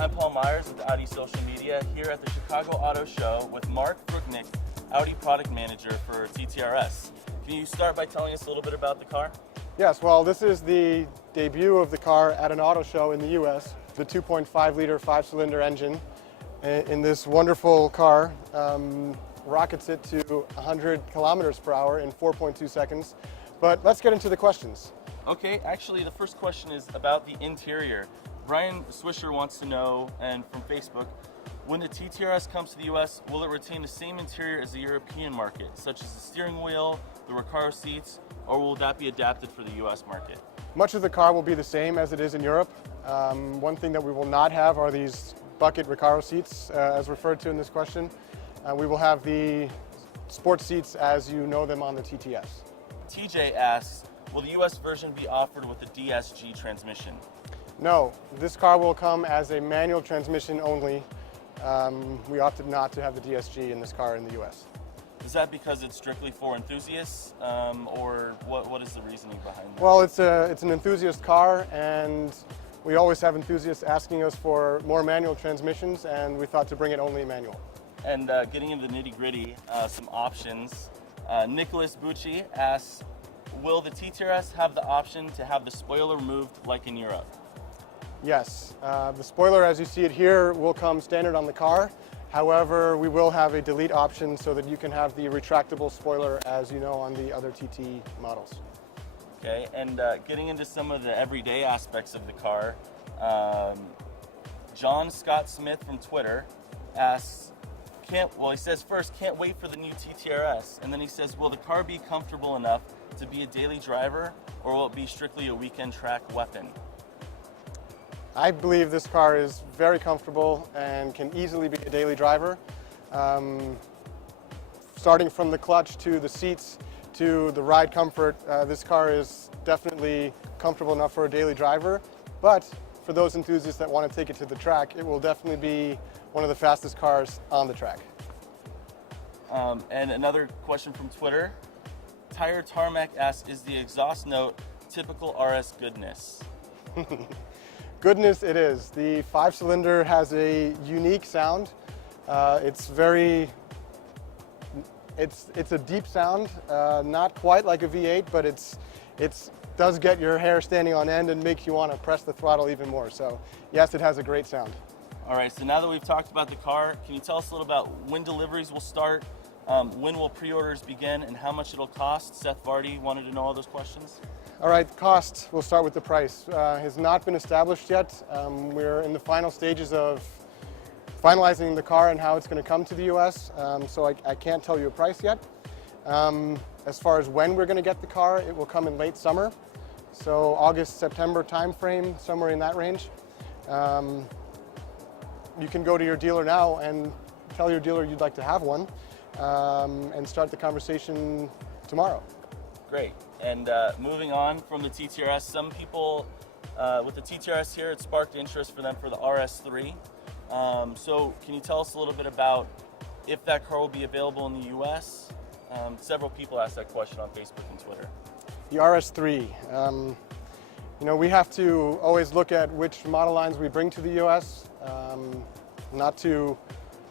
I'm Paul Myers with Audi Social Media here at the Chicago Auto Show with Mark Fruchnick, Audi Product Manager for TTRS. Can you start by telling us a little bit about the car? Yes, well, this is the debut of the car at an auto show in the US. The 2.5-liter 5-cylinder engine in this wonderful car rockets it to 100 kilometers per hour in 4.2 seconds. But let's get into the questions. Okay, actually the first question is about the interior. Brian Swisher wants to know, and from Facebook, when the TTRS comes to the US, will it retain the same interior as the European market, such as the steering wheel, the Recaro seats, or will that be adapted for the US market? Much of the car will be the same as it is in Europe. One thing that we will not have are these bucket Recaro seats, as referred to in this question. We will have the sport seats as you know them on the TTS. TJ asks, will the US version be offered with the DSG transmission? No, this car will come as a manual transmission only. We opted not to have the DSG in this car in the US. Is that because it's strictly for enthusiasts, or what is the reasoning behind that? Well, it's an enthusiast car, and we always have enthusiasts asking us for more manual transmissions, and we thought to bring it only manual. And getting into the nitty-gritty, some options. Nicholas Bucci asks, will the TTRS have the option to have the spoiler removed like in Europe? Yes, the spoiler as you see it here will come standard on the car. However, we will have a delete option so that you can have the retractable spoiler as you know on the other TT models. Okay, and getting into some of the everyday aspects of the car, John Scott Smith from Twitter asks, he says first, can't wait for the new TTRS, and then he says, will the car be comfortable enough to be a daily driver, or will it be strictly a weekend track weapon? I believe this car is very comfortable and can easily be a daily driver. Starting from the clutch to the seats to the ride comfort, this car is definitely comfortable enough for a daily driver. But for those enthusiasts that want to take it to the track, it will definitely be one of the fastest cars on the track. And another question from Twitter, Tire Tarmac asks, is the exhaust note typical RS goodness? Goodness it is. The 5-cylinder has a unique sound. It's a deep sound, not quite like a V8, but it does get your hair standing on end and makes you want to press the throttle even more. So yes, it has a great sound. All right, so now that we've talked about the car, can you tell us a little about when deliveries will start, when will pre-orders begin, and how much it'll cost? Seth Vardy wanted to know all those questions. All right, cost, we'll start with the price. Has not been established yet. We're in the final stages of finalizing the car and how it's going to come to the US, so I can't tell you a price yet. As far as when we're going to get the car, it will come in late summer, so August, September timeframe, somewhere in that range. You can go to your dealer now and tell your dealer you'd like to have one, and start the conversation tomorrow. Great. And moving on from the TTRS, some people with the TTRS here, it sparked interest for them for the RS3. So can you tell us a little bit about if that car will be available in the US? Several people asked that question on Facebook and Twitter. The RS3. You know, we have to always look at which model lines we bring to the US, not to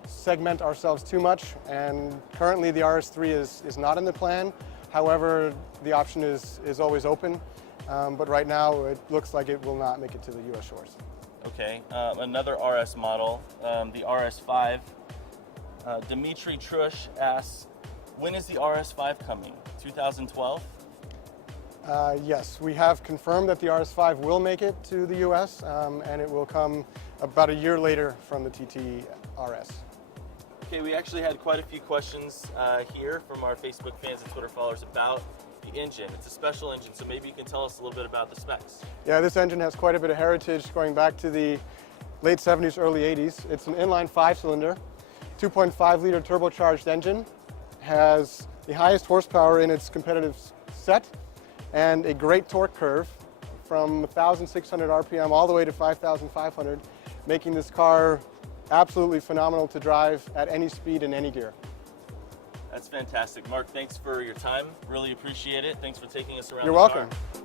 segment ourselves too much, and currently the RS3 is not in the plan. However, the option is always open, but right now it looks like it will not make it to the US shores. Okay, another RS model, the RS5. Dimitri Trush asks, when is the RS5 coming? 2012? Yes, we have confirmed that the RS5 will make it to the US, and it will come about a year later from the TT RS. Okay, we actually had quite a few questions here from our Facebook fans and Twitter followers about the engine. It's a special engine, so maybe you can tell us a little bit about the specs. Yeah, this engine has quite a bit of heritage going back to the late 70s, early 80s. It's an inline 5-cylinder, 2.5-liter turbocharged engine, has the highest horsepower in its competitive set, and a great torque curve from 1,600 RPM all the way to 5,500, making this car absolutely phenomenal to drive at any speed in any gear. That's fantastic. Mark, thanks for your time. Really appreciate it. Thanks for taking us around You're the welcome. car.